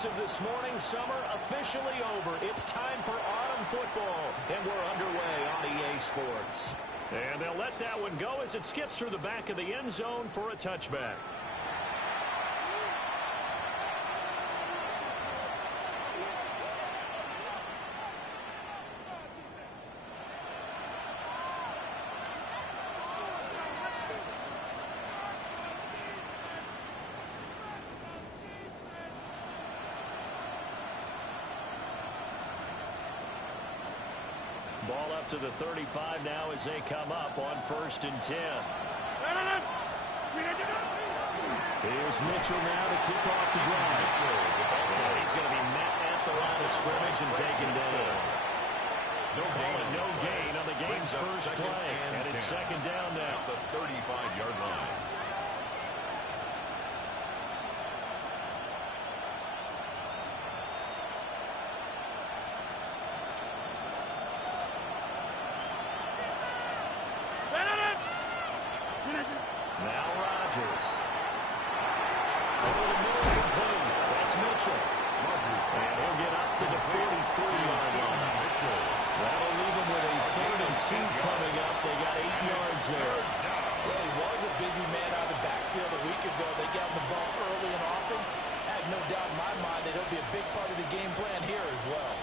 As of this morning, summer officially over. It's time for autumn football, and we're underway on EA Sports. And they'll let that one go as it skips through the back of the end zone for a touchback. Ball up to the 35 now as they come up on 1st and 10. Here's Mitchell now to kick off the drive. And he's going to be met at the line of scrimmage and taken down. Call it no gain on the game's first play. And it's 2nd down now. The 35-yard line. Now Rodgers. Over the middle, complete. That's Mitchell. And he'll get up to the 43-yard line. That'll leave him with a 3rd and 2 coming up. They got 8 yards there. Well, he was a busy man out of the backfield a week ago. They got him the ball early and often. I have no doubt in my mind that he'll be a big part of the game plan here as well.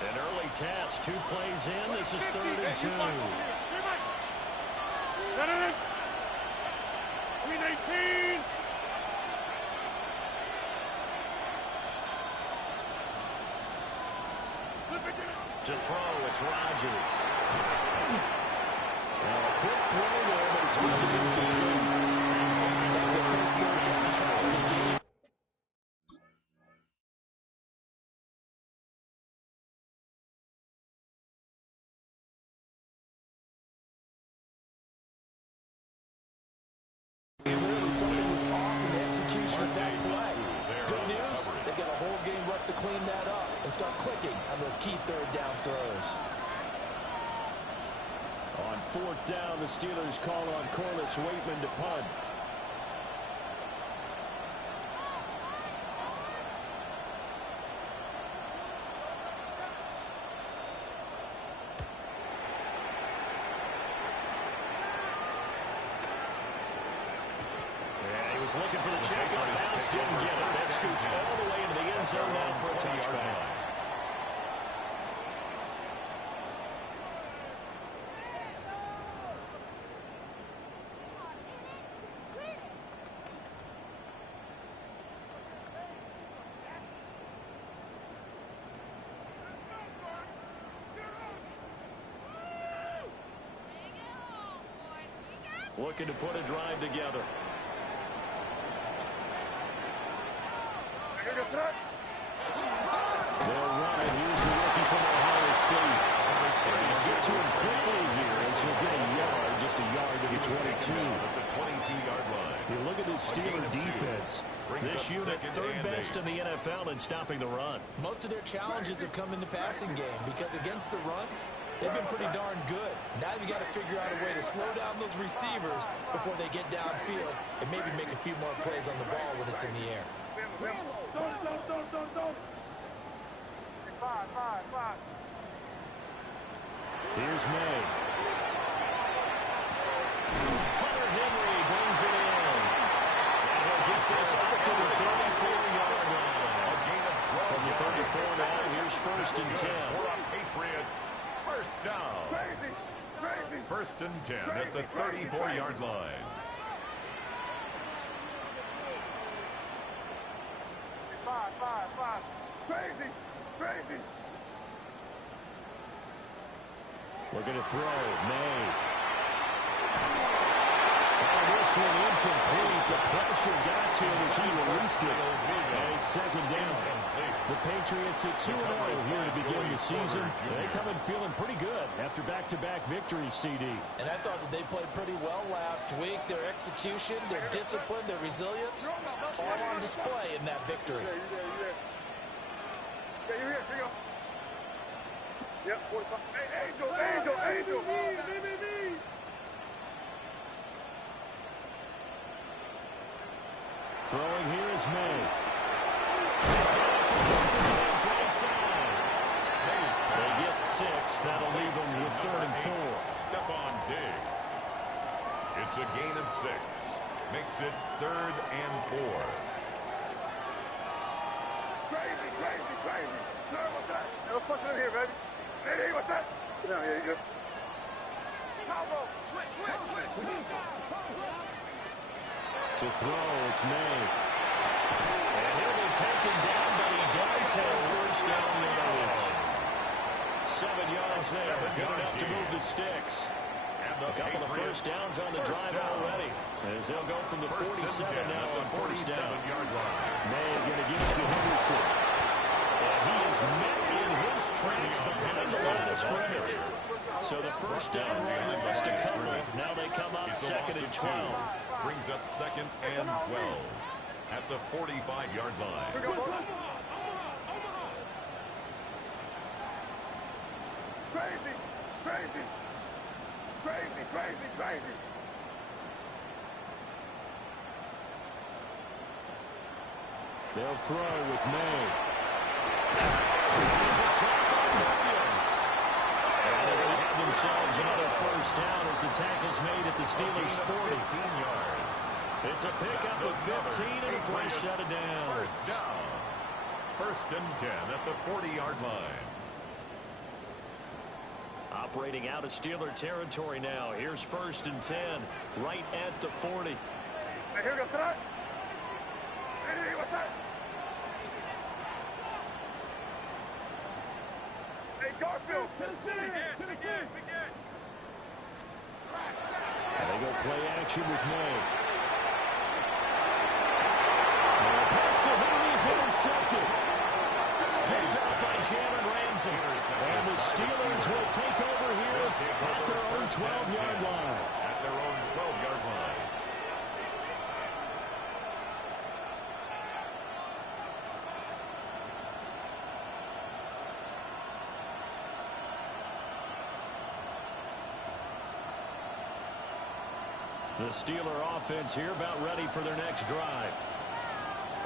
An early test, 2 plays in. This is 3rd and 2. To throw, it's Rodgers. Now a quick throw there, but it's going to be complete. That's a first down try in the game. Something was off in the execution of that play. Good news, they get a whole game left to clean that up and start clicking on those key 3rd down throws. On 4th down, the Steelers call on Corliss Waitman to punt. Looking for the check on bounce, didn't get it. That scoots all the way into the end zone now for a touchback. Looking to put a drive together. They'll run it. Here's the rookie from Ohio State. And get to him quickly here as he'll get a yard, just a yard to the 22. At the 22-yard line. You look at this Steeler defense. This unit 3rd best in the NFL in stopping the run. Most of their challenges have come in the passing game because against the run, they've been pretty darn good. Now you got to figure out a way to slow down those receivers before they get downfield and maybe make a few more plays on the ball when it's in the air. Here's May. Hunter Henry brings it in. And he'll get this up to the 34-yard line. A gain of 12. From the 34 now, here's 1st and 10. For our Patriots, 1st down. 1st and 10 at the 34-yard line. Looking to throw. May. And this one incomplete. The pressure got here was he released it. And it's second down. The Patriots at 2-0 here to begin the season. They come in feeling pretty good after back-to-back victories, CD. And I thought that they played pretty well last week. Their execution, their discipline, their resilience, all on display in that victory. Angel. Throwing here is May. They get 6. That'll leave them with 3rd and 4. Stephon Diggs. It's a gain of 6. Makes it 3rd and 4. Crazy. No, what's that? Let's push it in here, baby. Hey, what's that? Get down here, you go. Switch. To throw, it's May. And he'll be taken down, but he does have first down yardage. 7 yards there. Good enough to move the sticks. A couple of first downs on the drive already. As they'll go from the 47 now on first down. May going to give it to Henderson. And he is met in his tracks behind the line of scrimmage. So the first down run must have come. Now they come up 2nd and 12. Brings up 2nd and 12 at the 45-yard line. Crazy. They'll throw with May. This is caught by Williams. And they're going to have themselves another first down as the tackle's made at the Steelers' 40. 15 yards. It's a pickup of 15 and a first shut it down. First down. 1st and 10 at the 40-yard line. Operating out of Steeler territory now. Here's 1st and 10 right at the 40. Hey, here we go, start. Hey, what's that? Hey, Garfield. Begin. And they go play action with May. And the pass to Henry is intercepted. Picked up by Jalen Ramsey. And the Steelers will take over here at their own 12-yard line. At their own 12-yard line. The Steeler offense here about ready for their next drive.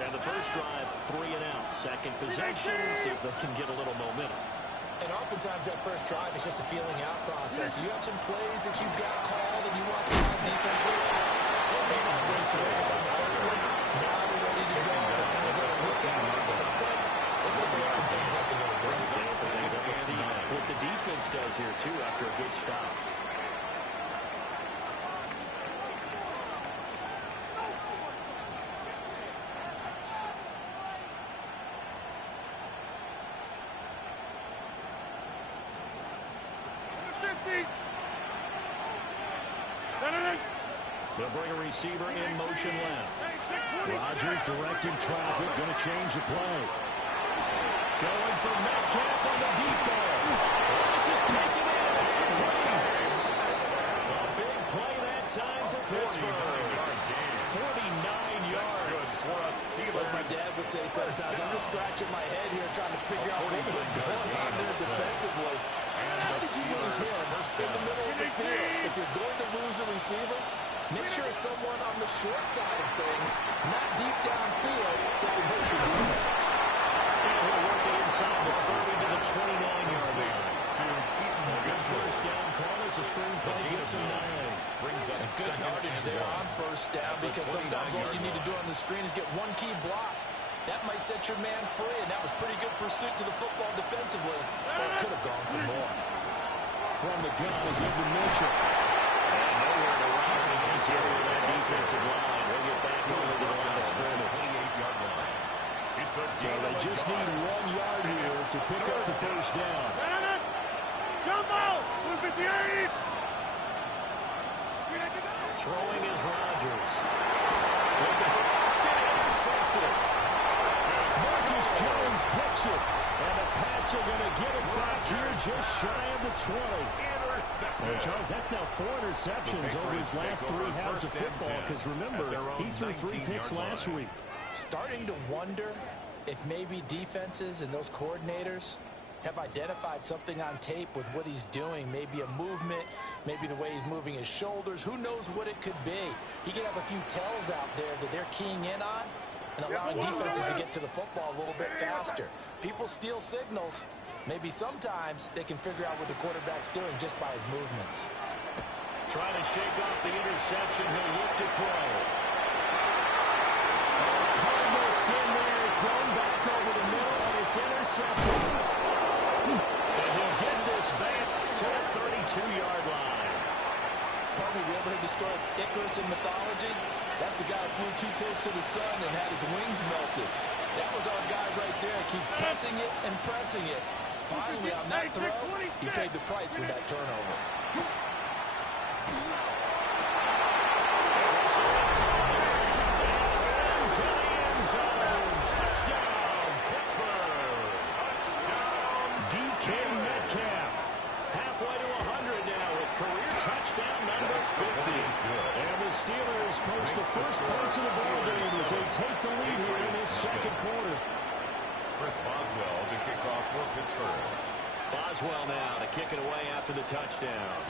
And the first drive, 3 and out. Second possession, see if they can get a little momentum. And oftentimes that first drive is just a feeling out process. You have some plays that you've got called and you want to see how defense reacts. It may not go terrific on the first one. Now they're ready to go. They kind of get a look at it, get a sense. Let's see if they open things up a little bit. Let's see what the defense does here, too, after a good stop. They'll bring a receiver in motion left. Rodgers directing traffic, going to change the play. Going for Metcalf on the deep ball. This is taken in. It's complete. A big play that time for Pittsburgh. 49 yards. Like my dad would say sometimes, I'm just scratching my head here trying to figure out what was going on there defensively. How did you lose him in the middle of the field? If you're going to lose a receiver, make sure it's someone on the short side of things, not deep downfield, that can hurt your defense. And he'll work it inside the 30 to the 29-yard line. Good first down. Carlos, a screen play gets him 9. Brings up Good yardage there on first down because sometimes all you need to do on the screen is get one key block. That might set your man free, and that was pretty good pursuit to the football defensively. But it could have gone for more. From the gun, give to Mitchell. And nowhere to run in the interior of that defensive line. We'll get back over to the line of scrimmage. 28-yard line. So they just need 1 yard here to pick up the first down. Throwing is Rodgers. Looking for Austin. are going to get it back here just shy of the 20. And Charles, that's now 4 interceptions over his last 3 halves of football, because remember, he threw 3 picks last week. Starting to wonder if maybe defenses and those coordinators have identified something on tape with what he's doing. Maybe a movement, maybe the way he's moving his shoulders. Who knows what it could be? He could have a few tells out there that they're keying in on and allowing defenses to get to the football a little bit faster. People steal signals. Maybe sometimes they can figure out what the quarterback's doing just by his movements. Trying to shake off the interception. He'll look to throw. Cardinal sin there, thrown back over the middle, and it's intercepted. And he'll get this back to the 32-yard line. Probably we ever heard the story of Icarus in mythology? That's the guy who flew too close to the sun and had his wings melted. That was our guy right there. Keeps pressing it and pressing it. Finally, on that throw, he paid the price with that turnover. Into the end zone. Touchdown, Pittsburgh. Touchdown. DK Metcalf. Halfway to 100 now with career touchdown number 50. And the Steelers post the first points of the ball game as they take the lead here in this second quarter. Chris Boswell to kick off for Pittsburgh. Boswell now to kick it away after the touchdown.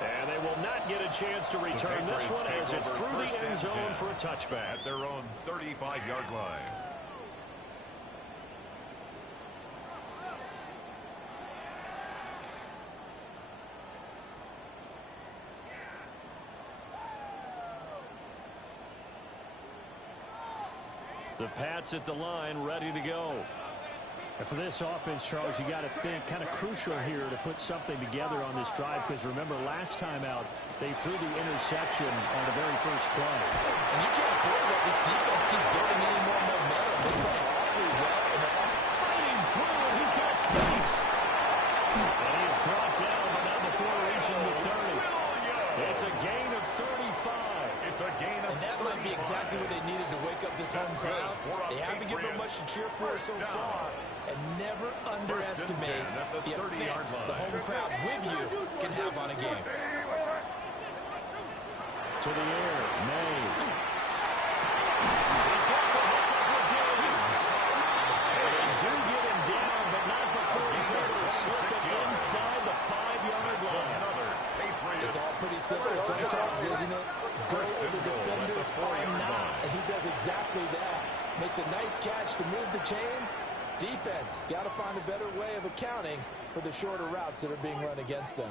And they will not get a chance to return this one as it's through the end zone for a touchback. At their own 35-yard line. The Pats at the line, ready to go. And for this offense, Charles, you got to think kind of crucial here to put something together on this drive, because remember last time out they threw the interception on the very first play. And you can't afford that this defense keeps building any more momentum. They're playing awfully well, and they're Fighting through, and he's got space. And he is brought down, but not before reaching the 30. It's a gain of 35. It's a gain of And that might be exactly what they needed to wake up this home crowd. They haven't given them much to cheer for so far. And never underestimate the effect the home crowd with you can have on a game. To the air, May. He's got the hook up with Davies. And they do get him down, but not before he's able to slip it inside the 5-yard line. It's all pretty simple sometimes, isn't it? Go to the defenders or not, and he does exactly that. Makes a nice catch to move the chains. Defense, got to find a better way of accounting for the shorter routes that are being run against them.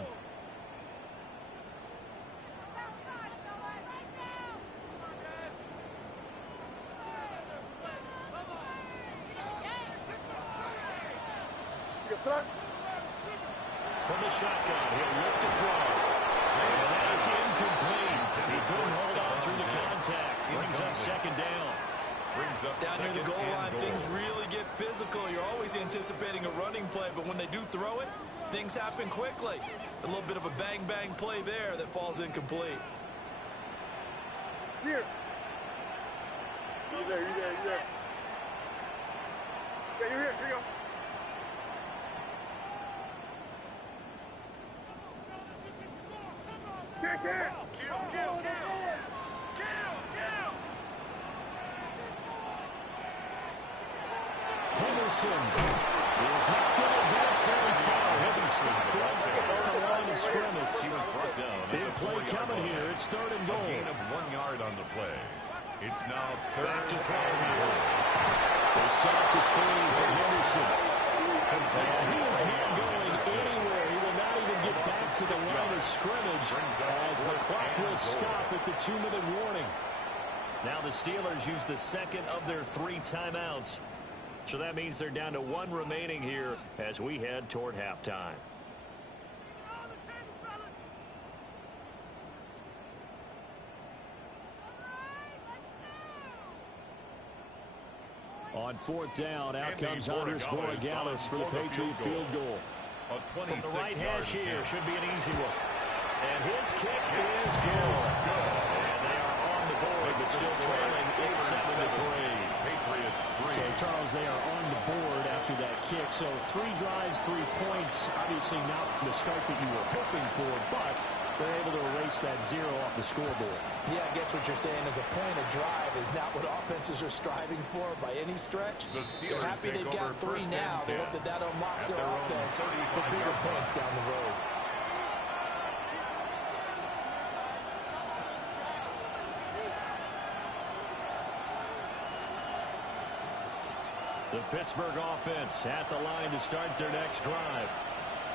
From the shotgun, he'll look to throw. And that is incomplete. He couldn't hold on through the contact. Brings up second down. Down near the goal line, things really get physical. You're always anticipating a running play, but when they do throw it, things happen quickly. A little bit of a bang-bang play there that falls incomplete. Here. You there, you there, you there. Yeah, you're here. Here you go. Kill. Henderson is not going to advance very far. He'll be stopped right at the line of scrimmage. He was brought down. Big play coming here. It's 3rd and goal. A gain of 1 yard on the play. It's now Back to 3rd throw and here. They set up the screen for Henderson. And he is not going anywhere. He will not even get back to the line of scrimmage as the clock will stop at the 2-minute warning. Now the Steelers use the second of their 3 timeouts. So that means they're down to 1 remaining here as we head toward halftime. On 4th down, out comes Andres Borregales for the Patriot field goal. From the right hash here, should be an easy one. And his kick is good. And they are on the board, but still trailing. It's 7-3. Patriots 3. So, Charles, they are on the board after that kick. So 3 drives, 3 points. Obviously not the start that you were hoping for, but they're able to erase that 0 off the scoreboard. Yeah, I guess what you're saying is a point of drive is not what offenses are striving for by any stretch. The They're Steelers happy take they've got over 3 first now. and They 10 hope that unlocks at their their own offense for 35-yard bigger line. points down the road. The Pittsburgh offense at the line to start their next drive.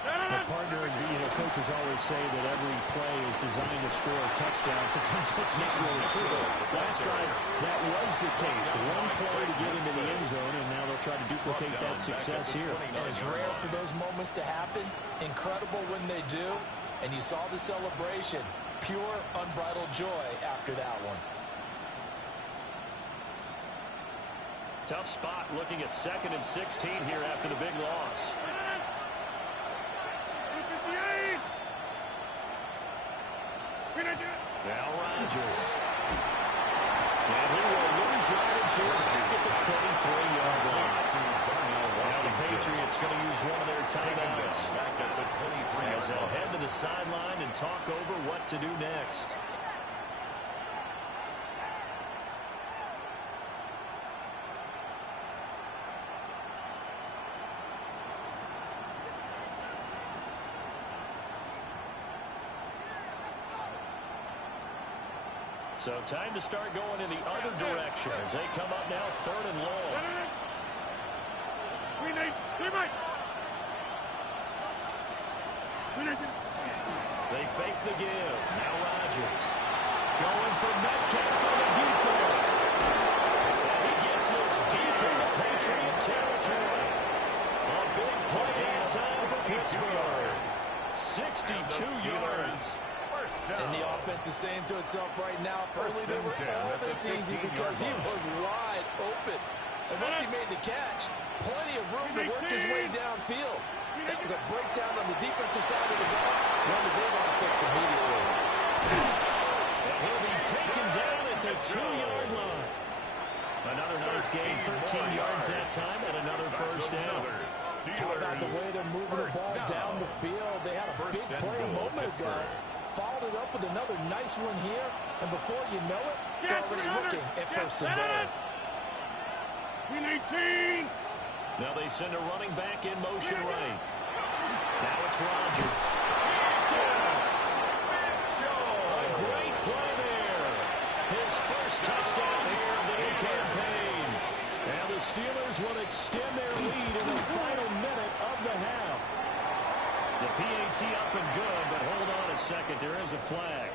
The partner, coaches always say that every play is designed to score a touchdown. Sometimes that's not really true. Last drive, that was the case. One play to get into the end zone, and now they'll try to duplicate that success here. And it's rare for those moments to happen. Incredible when they do. And you saw the celebration. Pure, unbridled joy after that one. Tough spot looking at 2nd and 16 here after the big loss. Now Rodgers. And he will lose yardage here back at the 23-yard line. Now the Patriots going to use one of their timeouts. Back at the 23-yard As they'll head to the sideline and talk over what to do next. So time to start going in the other direction as they come up now 3rd and long. They fake the give. Now Rodgers. Going for Metcalf on the deep ball. And he gets this deep into Patriot territory. A big play in time for Pittsburgh. 62 yards. And the offense is saying to itself right now, early they were all this easy because he was wide open. And once he made the catch, plenty of room to work his way downfield. That was a breakdown on the defensive side of the ball, one that they want to fix immediately. And he'll be taken down at the 2-yard line. Another nice gain, 13 yards that time, and another first down. How about the way they're moving the ball down the field? They had a big play a moment ago. Followed it up with another nice one here, and before you know it, they're already looking at 1st and goal. Now they send a running back in motion right. Now it's Rodgers. Touchdown! A great play there. His first touchdown here of the new campaign. And the Steelers will extend their lead in the final minute of the half. The PAT up and good, but hold on a second. There is a flag.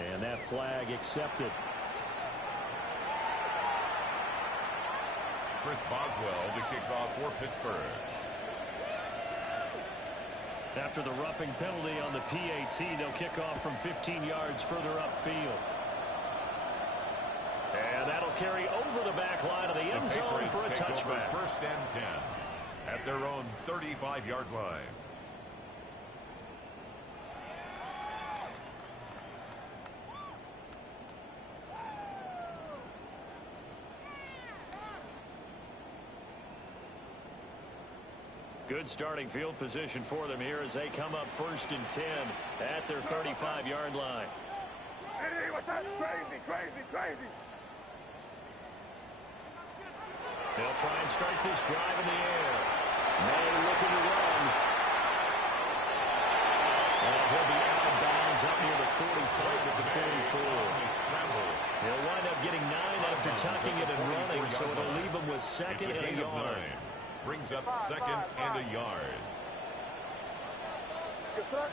And that flag accepted. Chris Boswell to kick off for Pittsburgh. After the roughing penalty on the PAT, they'll kick off from 15 yards further upfield. And that'll carry over the back line of the end zone for a touchback. 1st and 10 at their own 35-yard line. Good starting field position for them here as they come up 1st and 10 at their 35-yard line. Hey, what's that? Crazy. They'll try and start this drive in the air. May looking to run. And he'll be out of bounds up near the 45 at the 44. He'll wind up getting 9 after tucking it and running, so it'll leave him with 2nd and a yard. Brings up 2nd and a yard. Yes, sir.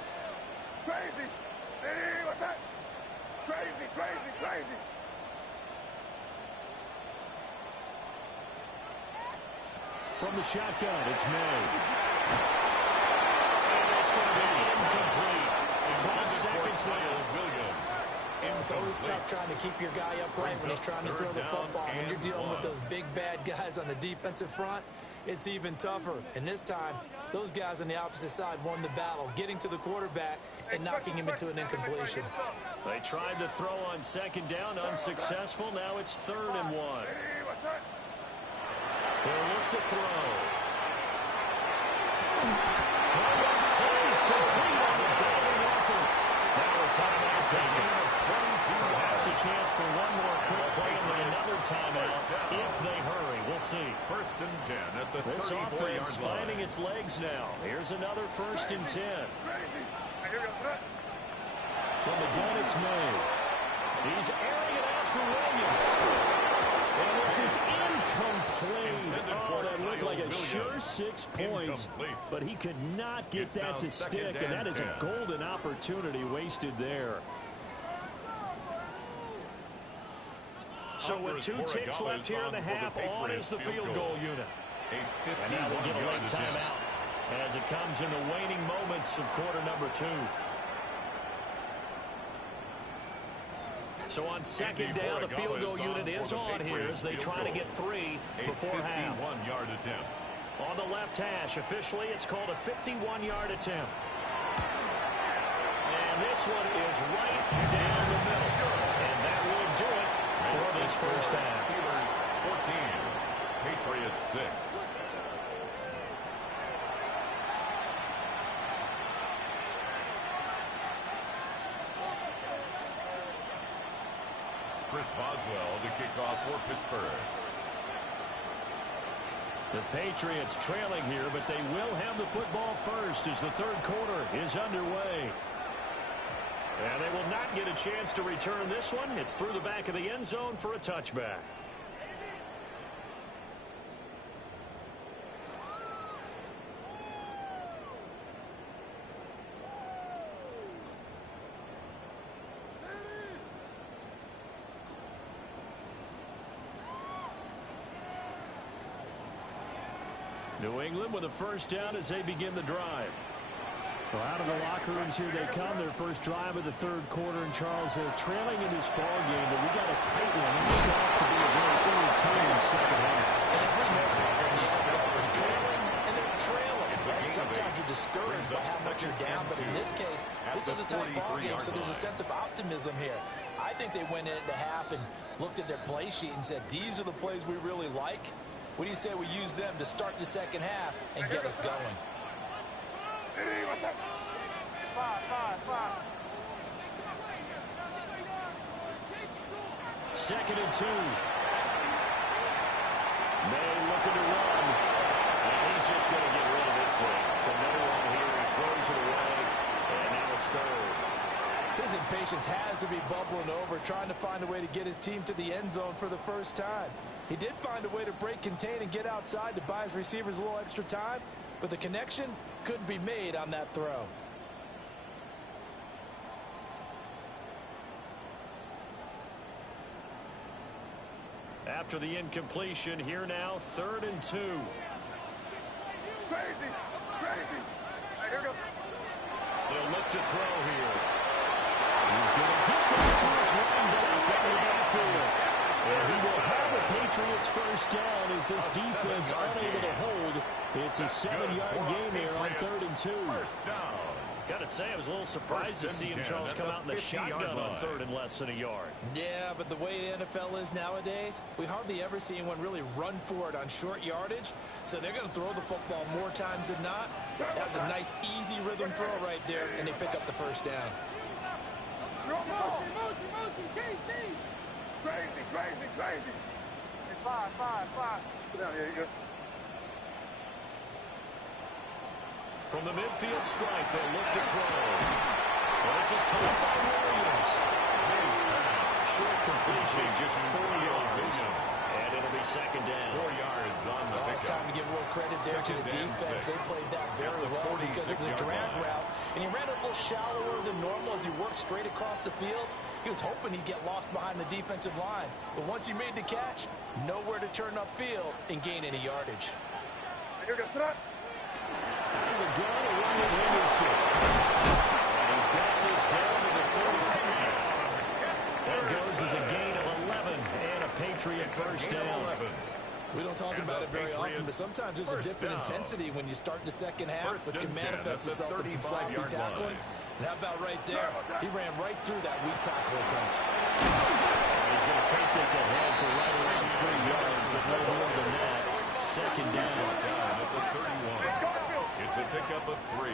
Crazy. Hey, what's that? Crazy. From the shotgun, it's May. And it's going to be incomplete. 12 seconds left. It's always tough trying to keep your guy upright when he's trying to throw the football. When you're dealing with those big, bad guys on the defensive front, it's even tougher. And this time, those guys on the opposite side won the battle, getting to the quarterback and knocking him into an incompletion. They tried to throw on second down, unsuccessful. Now it's 3rd and 1. They'll look to throw. Throw series complete on the diving effort. Now a timeout taken. Perhaps a chance for one more quick play and then another timeout if they hurry. We'll see. 1st and 10 at the 34-yard line. This offense finding its legs now. Here's another 1st and 10. From the gun, it's May. He's airing it out for Williams. And this is incomplete. Oh, that looked like a sure 6 points. But he could not get that to stick, and that is a golden opportunity wasted there. So with 2 ticks left here in the half, on is the field goal unit. And now we'll get a late timeout as it comes in the waning moments of quarter number 2. So on second down, the field goal unit is on here as they try to get 3 before half. 51-yard attempt. On the left hash, officially it's called a 51-yard attempt. And this one is right down the middle. And that will do it for this first half. Steelers 14, Patriots 6. Chris Boswell to kick off for Pittsburgh. The Patriots trailing here, but they will have the football first as the 3rd quarter is underway. And they will not get a chance to return this one. It's through the back of the end zone for a touchback. New England with a first down as they begin the drive. Well, out of the locker rooms here they come. Their first drive of the 3rd quarter. And Charles, they're trailing in this ball game, but we got a tight one. It's out to be a very entertaining second half. As we know, the NFL is trailing, and they're trailing. Right? Sometimes you're discouraged by how much you're down, but in this case, this is a tight ball game, so there's a sense of optimism here. I think they went into half and looked at their play sheet and said, these are the plays we really like. What do you say we use them to start the second half and get us going? Second and 2. May looking to run. And he's just going to get rid of this thing. It's another one here. He throws it away. And now it's 3rd. His impatience has to be bubbling over, trying to find a way to get his team to the end zone for the first time. He did find a way to break, contain, and get outside to buy his receivers a little extra time, but the connection couldn't be made on that throw. After the incompletion, here now, 3rd and 2. Crazy. Hey, here we go. They'll look to throw here. He's going to get this to his running back out of the backfield. And he will have the Patriots first down as this defense unable to hold. It's a 7-yard gain there on 3rd and 2. First down. Got to say, I was a little surprised to see him, Charles, come out in the shotgun on 3rd and less than a yard. Yeah, but the way the NFL is nowadays, we hardly ever see anyone really run for it on short yardage. So they're going to throw the football more times than not. That was a nice, easy rhythm throw right there, and they pick up the first down. Crazy. Hey, five. Sit down, here you go. From the midfield stripe, they'll look to throw. Well, this is caught by Williams. Short completion, just 4 yards. And it'll be second down. 4 yards on the It's time to give a little credit there to the defense. They played that very well because it was a drag route. And he ran it a little shallower than normal as he worked straight across the field. He was hoping he'd get lost behind the defensive line. But once he made the catch, nowhere to turn upfield and gain any yardage. Here we go, sit up. Out of the gun, Ryan Henderson. And he's got this down to the 45. That goes as a gain of 11 and a Patriot first down. We don't talk about it very often, but sometimes there's a dip in intensity when you start the second half, which can manifest itself in some sloppy tackling. And how about right there? He ran right through that weak tackle attempt. He's going to take this ahead for right around 3 yards, but no more than that. Second down at the 31. It's a pickup of 3.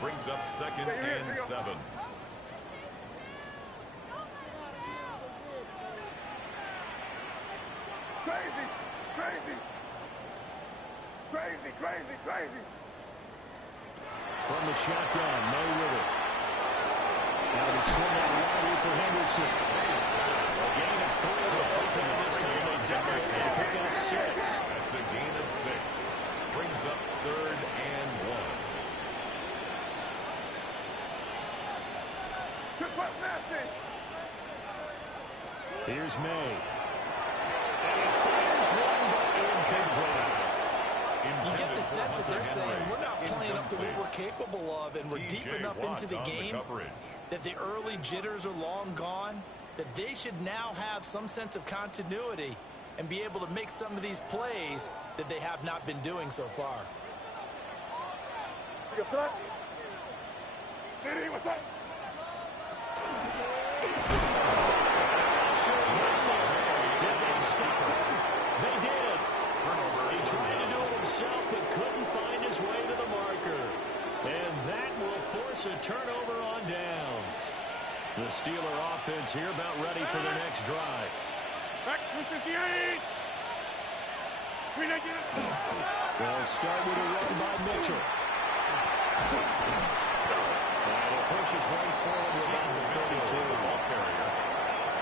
Brings up second and 7. Crazy, crazy, crazy, crazy, crazy. From the shotgun, May with it. Now to swing out wide for Henderson. A gain of 3. Last play this time they double it and pick up 6. That's a gain of 6. Brings up 3rd and 1. Good foot, nasty. Here's May. And he fires one, but incomplete. You get the sense that they're saying we're not playing up to what we're capable of, and we're deep enough into the game that the early jitters are long gone, that they should now have some sense of continuity and be able to make some of these plays that they have not been doing so far. What's up? What's up? Did they stop him? They did. He tried to do it himself, but couldn't find his way to the marker. And that will force a turnover on downs. The Steeler offense here about ready for their next drive. Back to 58. They'll start with a run by Mitchell. And it pushes right forward without the 32. Ball carrier.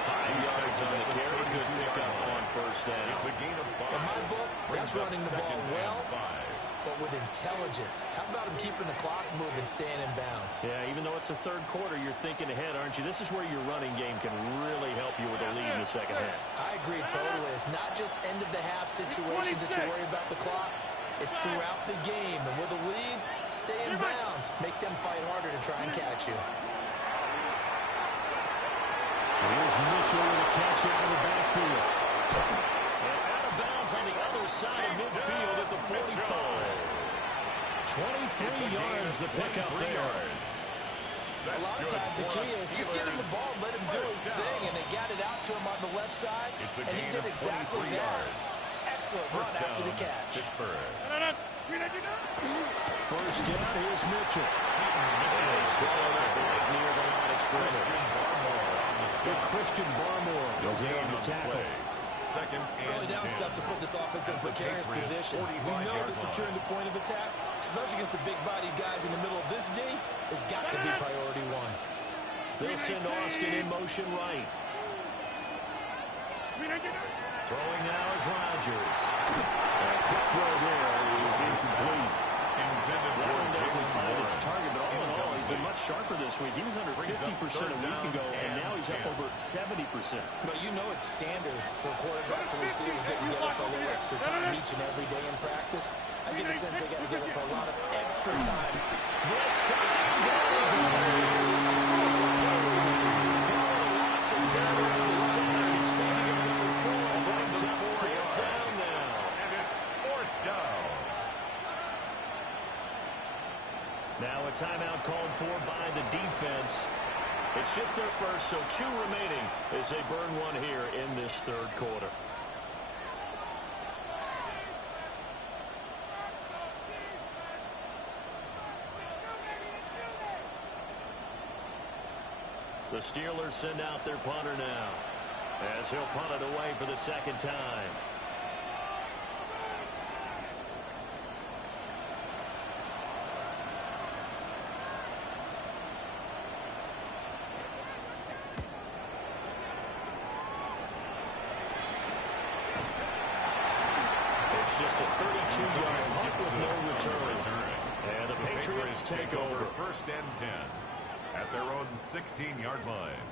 5 yards on the carry. Good pickup on first down. It's a gain of 5. In my book, that's running the ball well, 5. but with intelligence. How about him keeping the clock moving, staying in bounds? Yeah, even though it's the third quarter, you're thinking ahead, aren't you? This is where your running game can really help you with a lead in the second half. I agree totally. It's not just end-of-the-half situations that you worry about the clock. It's throughout the game. And with a lead, stay in bounds. Make them fight harder to try and catch you. Here's Mitchell with a catch out of the backfield. And out of bounds on the other side of midfield at the 45. 23 yards the pickup there. A lot of times the key is just get him the ball, let him do his thing, and they got it out to him on the left side, and he did exactly that. Excellent run after the catch. First down, here's Mitchell. Swallowed up right near the line of scrimmage. Christian Barmore goes in on the tackle. Early down stuff to put this offense in a precarious position. We know that securing the point of attack, especially against the big-bodied guys in the middle of this D, has got to be priority 1. They'll send Austin in motion right. Throwing now is Rodgers. A quick throw there is incomplete. That one doesn't find its target, but all in all, he's been much sharper this week. He was under 50% a week ago, and now he's up over 70%. But you know it's standard for quarterbacks and receivers getting together for a little extra time each and every day in practice. I get the sense they got together for a lot of extra time. Blitz coming down. Loss of down around the center. He's finding it number 4. Brings up 4th down now. And it's 4th down. Now a timeout called for by the defense. It's just their first, so 2 remaining as they burn one here in this third quarter. The Steelers send out their punter now as he'll punt it away for the second time. It's just a 32-yard punt with no return. And the Patriots take over. 1st and 10 at their own 16-yard line.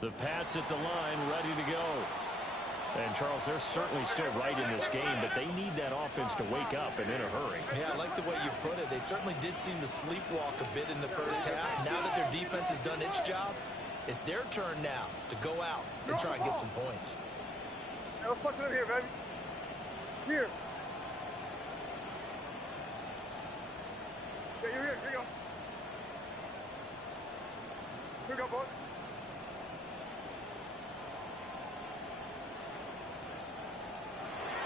The Pats at the line, ready to go. And, Charles, they're certainly still right in this game, but they need that offense to wake up and in a hurry. Yeah, I like the way you put it. They certainly did seem to sleepwalk a bit in the first half. Now that their defense has done its job, it's their turn now to go out and try and get some points. Hey, let's punch it in here, baby. Here. Yeah, you're here. Here you go. Here we go, boys.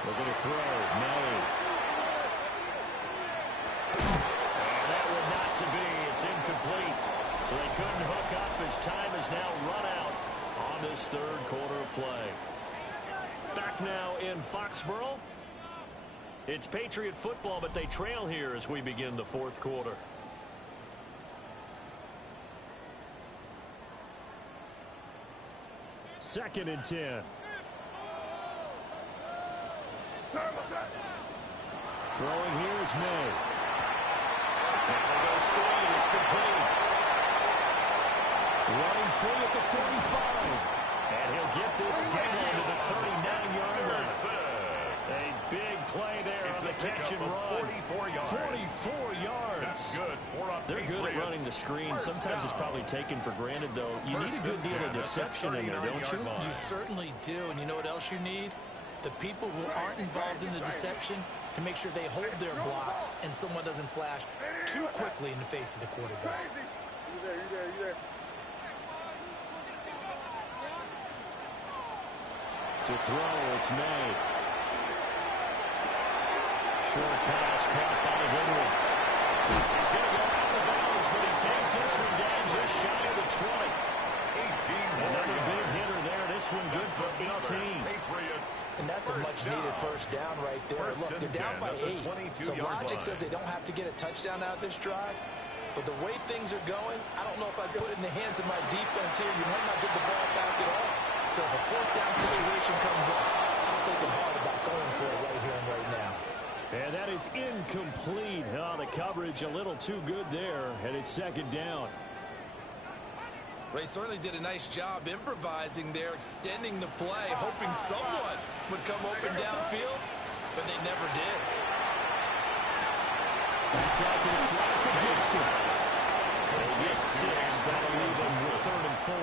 Looking to throw. No. And that would not to be. It's incomplete. So they couldn't hook up as time has now run out on this third quarter of play. Back now in Foxborough. It's Patriot football, but they trail here as we begin the fourth quarter. Second and 10. Throwing here is May. Now they go straight. It's complete. Running free at the 45. And he'll get this down to the 39-yard line. A big play there on the catch and run. 44 yards. That's good. They're good at running the screen. Sometimes it's probably taken for granted, though. You need a good deal of deception in there, don't you? You certainly do. And you know what else you need? The people who aren't involved in the deception to make sure they hold their blocks and someone doesn't flash too quickly in the face of the quarterback. You there. To throw, it's May. Short pass caught by Henry. He's going to go out of bounds, but he takes this one down just shy of the 20. Another big hitter there. This one good for 18. And that's a much-needed first down right there. Look, they're down by 8. So logic says they don't have to get a touchdown out of this drive. But the way things are going, I don't know if I'd put it in the hands of my defense here. You might not get the ball back at all. So if a fourth down situation comes up, I'm thinking hard about going for it right here and right now. And that is incomplete. Oh, the coverage a little too good there. And it's second down. They certainly did a nice job improvising there, extending the play, hoping someone would come open downfield, but they never did. That's out to the flat for Gibson. They get 6. That'll leave them with 3rd and 4.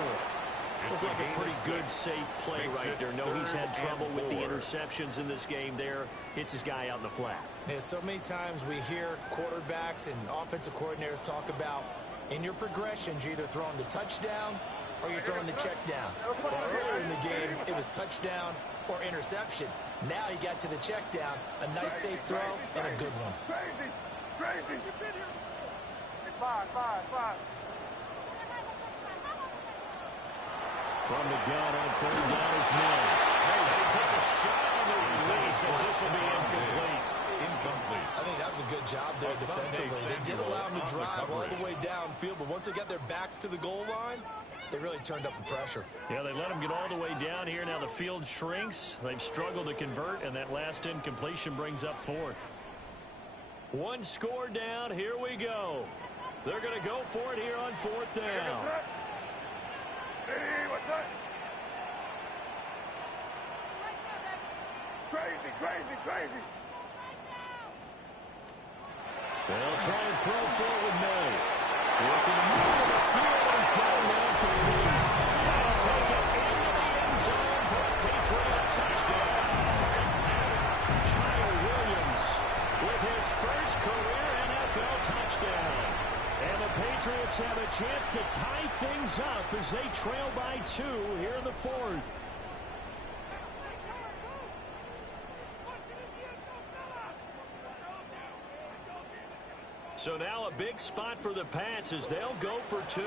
Looks like a pretty good, safe play right there. No, he's had trouble with the interceptions in this game there. Hits his guy out in the flat. Yeah, so many times we hear quarterbacks and offensive coordinators talk about in your progressions, you're either throwing the touchdown or you're throwing the check down. Well, earlier in the game, it was touchdown or interception. Now he got to the check down, a nice safe throw, and a good one. Crazy. Five. From the gun on 3rd down is May. He takes a shot on the release as this will be incomplete. I think that was a good job there defensively. They did allow him to drive all the way downfield, but once they got their backs to the goal line, they really turned up the pressure. Yeah, they let him get all the way down here. Now the field shrinks. They've struggled to convert, and that last incompletion brings up 4th. One score down. Here we go. They're going to go for it here on 4th down. Hey, what's that? Crazy. They'll try and throw for it with May. Looking to move the field. He's got him down to the lead. They'll take it into the end zone for a Patriot touchdown. Kyle Williams with his first career NFL touchdown. And the Patriots have a chance to tie things up as they trail by 2 here in the 4th. So now a big spot for the Pats as they'll go for 2.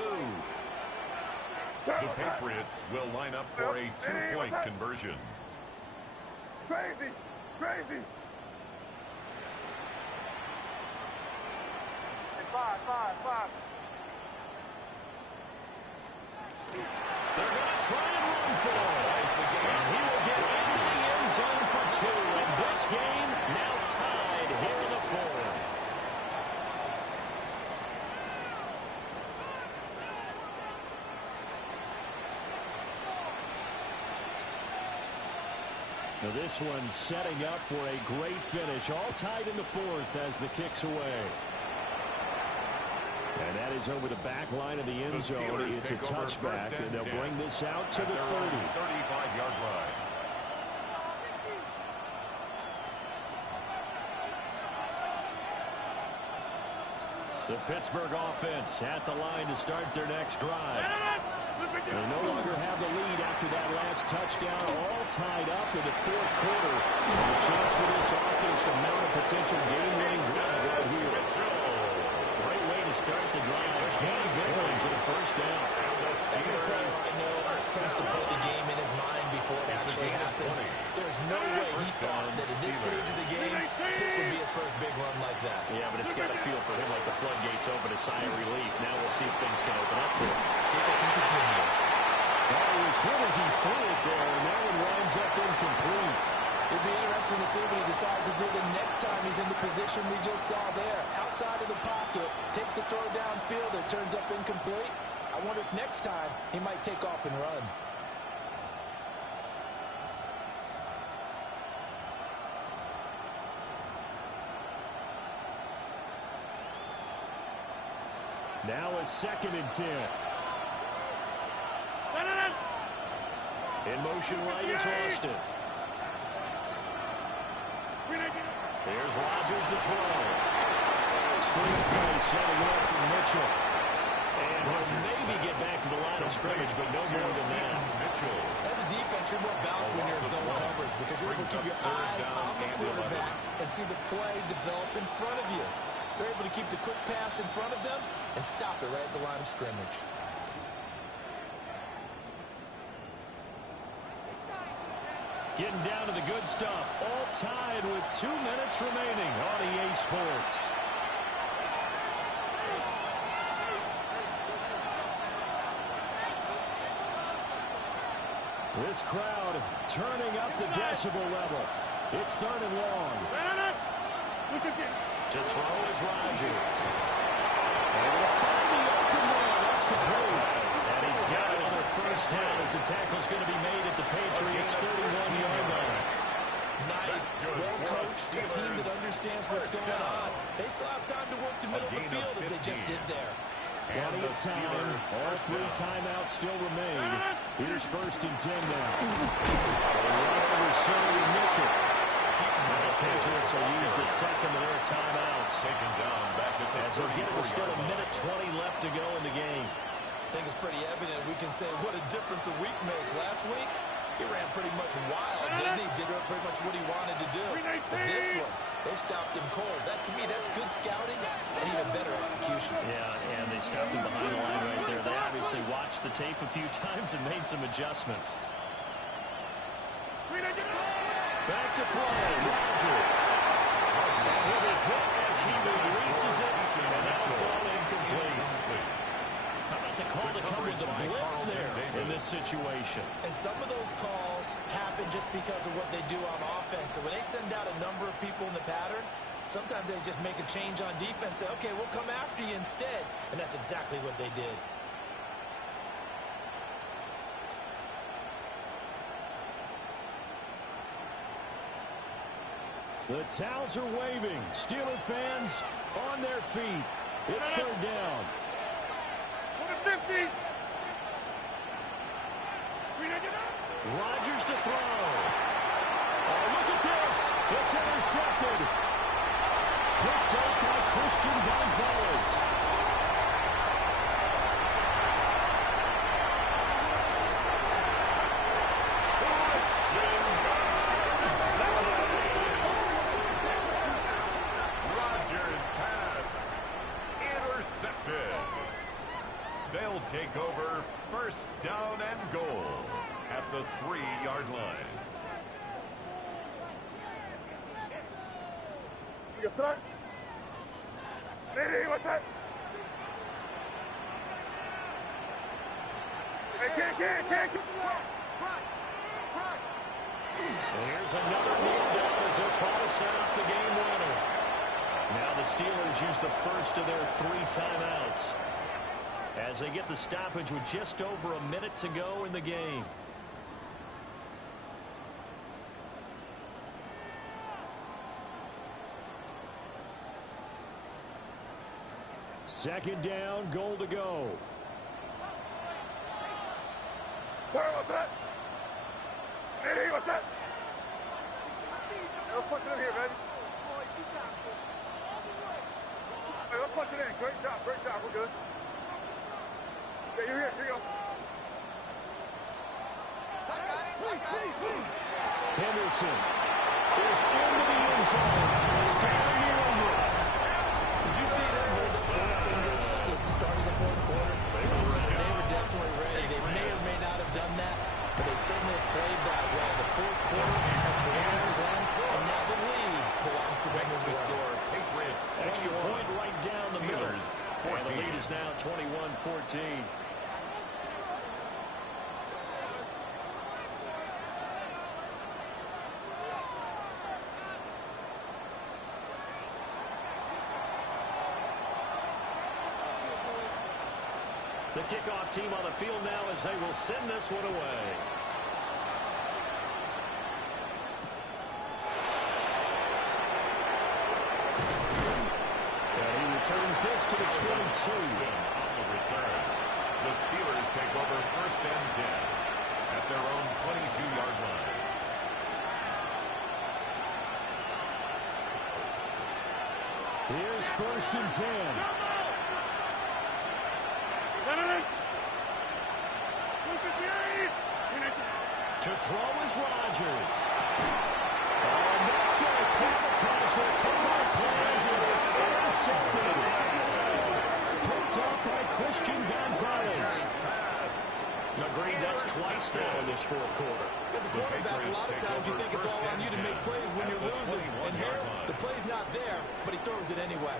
The Patriots will line up for a 2-point conversion. Crazy. Five. They're going to try and run for it. And he will get into the end zone for 2. And this game now tied here in the 4th. Now this one setting up for a great finish. All tied in the fourth as the kick's away. And that is over the back line of the end zone. It's a touchback, and they'll bring this out to the 30. 35-yard line. The Pittsburgh offense at the line to start their next drive. They no longer have the lead after that last touchdown, all tied up in the fourth quarter. And a chance for this offense to mount a potential game-winning drive right here. Great way to start the drive. 20 good ones and a first down. Every player I know tends to play the game in his mind before it actually happens. There's no way he thought that at this stage of the game, this would be his first big run like that. Yeah, but it's got to feel for him like the floodgates open, a sigh of relief. Now we'll see if things can open up for him. See if it can continue. Well, he was hit as he threw it there, and that one winds up incomplete. It'd be interesting to see what he decides to do the next time he's in the position we just saw there. Outside of the pocket, takes a throw downfield, it turns up incomplete. I wonder if next time he might take off and run. Now a 2nd and 10. In motion right is Austin. Here's Rodgers to throw. Screen play setting up from Mitchell. And he'll maybe get back to the line of scrimmage, but no more than that. As a defense, you're more balanced when you're in zone coverage because you're able to keep your eyes on the quarterback and see the play develop in front of you. They're able to keep the quick pass in front of them and stop it right at the line of scrimmage. Getting down to the good stuff. All tied with 2 minutes remaining on EA Sports. This crowd turning up the decibel level. It's 3rd and long. To throw is Rodgers. Able to find the open man. That's complete. And he's got another first down as the tackle's going to be made at the Patriots' 31-yard line. Nice, well-coached, a team that understands what's going on. They still have time to work the middle of the field as they just did there. Plenty of time. All 3 timeouts still remain. Here's 1st and 10 now. Right over center with Mitchell. The Patriots will use the 2nd of their timeouts. Taken down back at the as they'll get it with still 1:20 left to go in the game. I think it's pretty evident we can say what a difference a week makes. Last week, he ran pretty much wild, didn't he? Did pretty much what he wanted to do. But this one, they stopped him cold. That, to me, that's good scouting and even better execution. Yeah, and they stopped him behind the line right there. They obviously watched the tape a few times and made some adjustments. Back to throw, Rodgers. And he'll be hit as he releases it, and that'll fall incomplete. How about the call to come with the blitz there in this situation? And some of those calls happen just because of what they do on offense. So when they send out a number of people in the pattern, sometimes they just make a change on defense. Say, okay, we'll come after you instead. And that's exactly what they did. The towels are waving. Steeler fans on their feet. It's 3rd down. 50. Rodgers to throw. Oh, look at this. It's intercepted. Picked up by Christian Gonzalez. Rodgers pass intercepted. They'll take over 1st down and goal at the 3-yard line. You start. Ready, what's that? Hey, can't. And here's another kneel down as they'll try to set up the game winner. Now the Steelers use the first of their 3 timeouts as they get the stoppage with just over a minute to go in the game. Second down, goal to go. What's that? Hey, what's that? Let's punch it in here, baby. Hey, let's punch it in. Great job, we're good. Yeah, you're here, here you go. Henderson is into the end zone. Touchdown, New England. Did you see them hold up four fingers to the start of the fourth quarter? They were definitely ready. They may or may not have done that, but they certainly have played that way. The fourth quarter has belonged to them, and now the lead belongs to them as well. Patriots Extra point right down the middle. And the lead is now 21-14. The kickoff team on the field now as they will send this one away. And he returns this to the 22. On the return, the Steelers take over first and 10 at their own 22-yard line. Here's first and 10. To throw is Rodgers. And that's going to sabotage their comeback plans. It is intercepted. Picked up by Christian Gonzalez. Agreed, that's twice now in this fourth quarter. As a quarterback, a lot of times you think it's all on you to make plays when you're losing. And here, the play's not there, but he throws it anyway.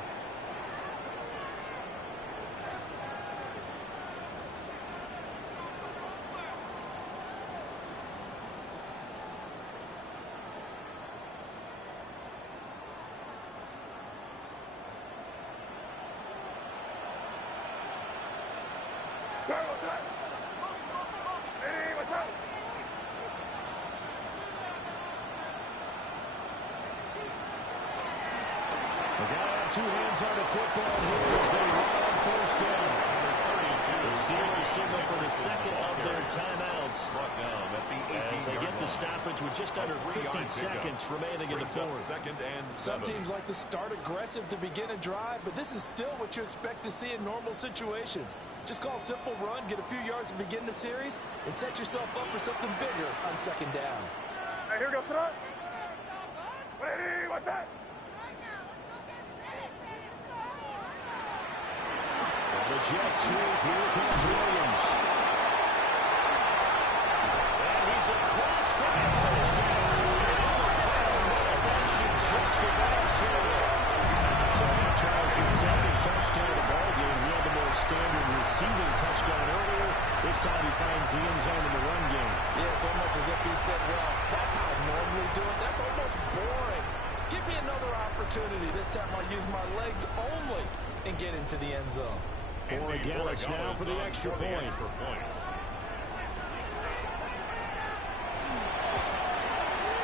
Two hands on the football here as they run on first down. The Steelers signal for the second of their timeouts. Brought down at the 18-yard as they get the stoppage with just under 50 seconds remaining in the fourth. Second and 7. Some teams like to start aggressive to begin a drive, but this is still what you expect to see in normal situations. Just call a simple run, get a few yards to begin the series, and set yourself up for something bigger on second down. Hey, here we go, Sonat. Hey, what's that? The jet sweep. Here comes Williams. And he's across for a touchdown. That should just about seal it. Tony tries his second touchdown of the ballgame. He had the more standard receiving touchdown earlier. This time he finds the end zone in the run game. Yeah, it's almost as if he said, well, that's how I normally do it. That's almost boring. Give me another opportunity. This time I'll use my legs only and get into the end zone. Borregales now for the extra point.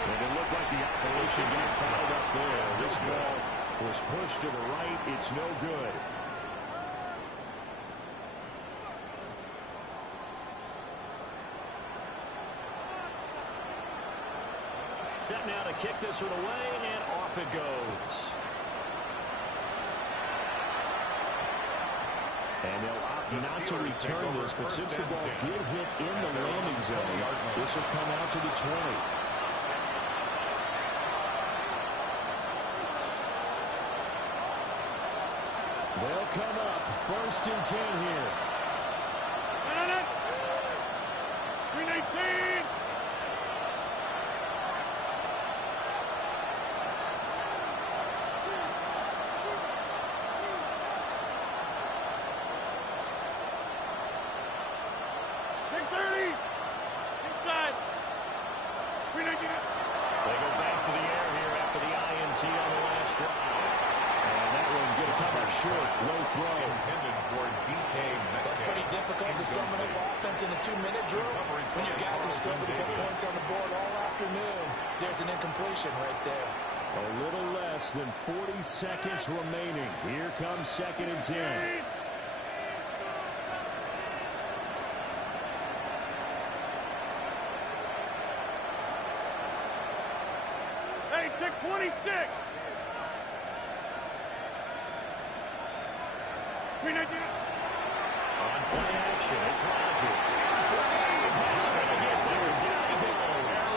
And it looked like the operation got fouled up there. This ball was pushed to the right. It's no good. Set now to kick this one away, and off it goes. And they'll opt not to return this, but since the ball did hit in the landing zone, this will come out to the 20. They'll come up first and 10 here. 319. They go back to the air here after the INT on the last drive. And that one going to come up short. Low throw. Intended for DK Metcalf. That's pretty difficult to summon up offense in a 2-minute drill. When your guys have struggled to put points on the board all afternoon, there's an incompletion right there. A little less than 40 seconds remaining. Here comes 2nd and 10. Hey, check 26. Screen idea. On play action, it's Rodgers. He's going to get there. Down he goes.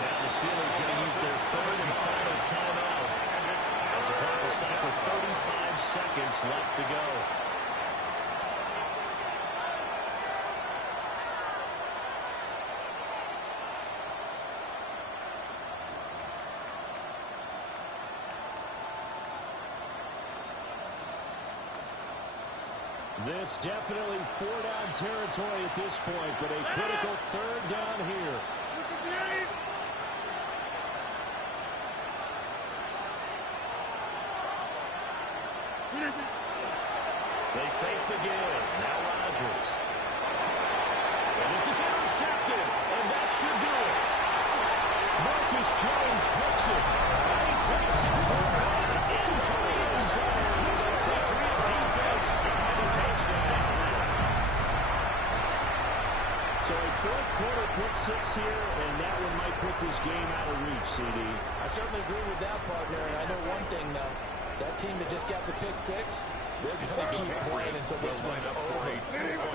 Now the Steelers going to use their 3rd and final timeout. As the clock will stop with 35 seconds left to go. This definitely 4-down territory at this point, but a critical 3rd down here. They fake the give. Now Rodgers. And this is intercepted, and that should do it. Marcus Jones picks it. And he takes his run into the end zone. Patriot defense has a touchdown. So a 4th quarter pick 6 here, and that one might put this game out of reach, CD. I certainly agree with that, partner. And I know one thing, though. That team that just got the pick 6, they're going to keep playing until this one's over.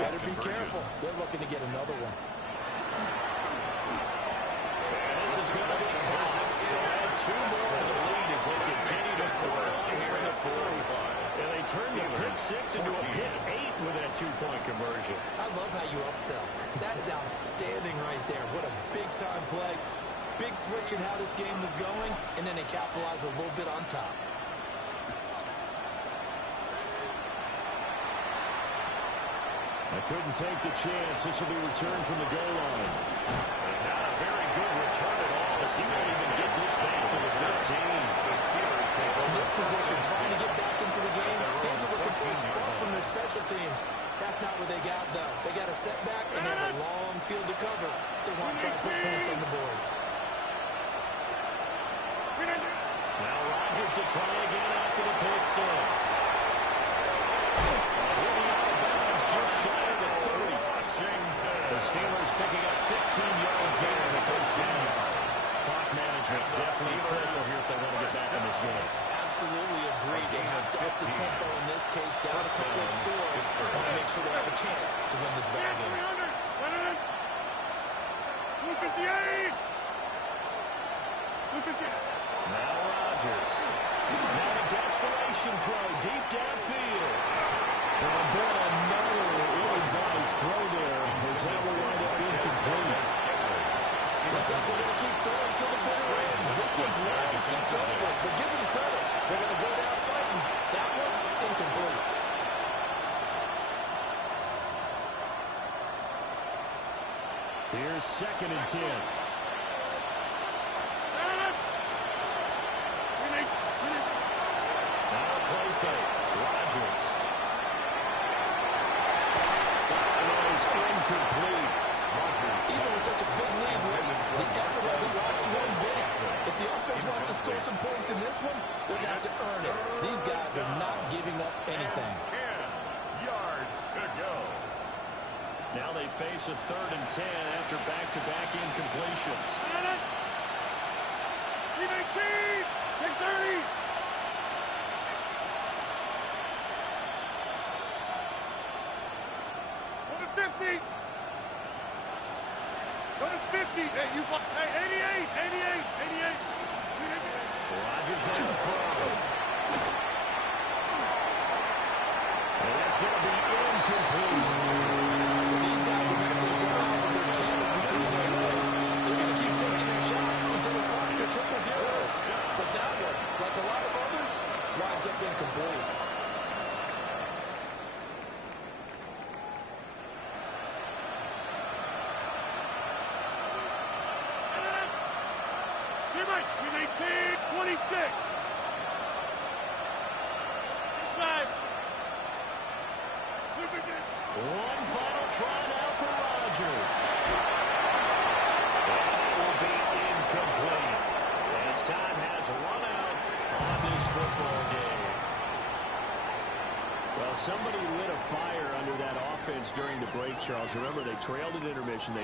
Better be careful. They're looking to get another one. And this is going to be caught. So add 2 more to the lead as they continue to throw on here in the 4th. And they turn the pick 6 into a pick 8 with that 2-point conversion. I love how you upsell. That is outstanding right there. What a big-time play. Big switch in how this game was going, and then they capitalize a little bit on top. I couldn't take the chance. This will be returned from the goal line. And not a very good return at all, as he won't even get this back to the 15. The Steelers take In over this position, trying to get back into the game, teams are looking for a spark from their special teams. That's not what they got, though. They got a setback, and they have a long field to cover if they want to try to put points on the board. Now Rodgers to try again after the pick 6. Just shy of the 30. The Steelers picking up 15 yards there in the first down. Clock management definitely critical here if they want to get back in this game. Absolutely agreed. They have to up the tempo in this case, down a couple of scores. Want to make sure they have a chance to win this ball game. 258. Now Rodgers. Now a desperation throw deep downfield. And boy, another ill-advised throw there as that will wind up incomplete. Looks like they're going to keep throwing to the bitter end. This one's long since over, but give them credit. They're going to go down fighting. That one, incomplete. Here's 2nd and 10. Now a play fake. Rodgers. Incomplete. Even with such a big lead, the effort hasn't watched one bit. If the offense wants to score some points in this one, they're going to have to earn it. These guys are not giving up anything. 10 yards to go. Now they face a 3rd and 10 after back-to-back incompletions. 630. Go to 50. Go to 50. Hey, you. Hey, 88. Rodgers going to throw. And that's going to be incomplete. These guys are going to go around with their tails between their legs. They're going to keep taking their shots until the clock to 0-0. But that one, like a lot of others, winds up incomplete. Team 26. Inside. One final try now for Rodgers. And it will be incomplete. As as time has run out on this football game. Well, somebody lit a fire under that offense during the break, Charles. Remember, they trailed at intermission. They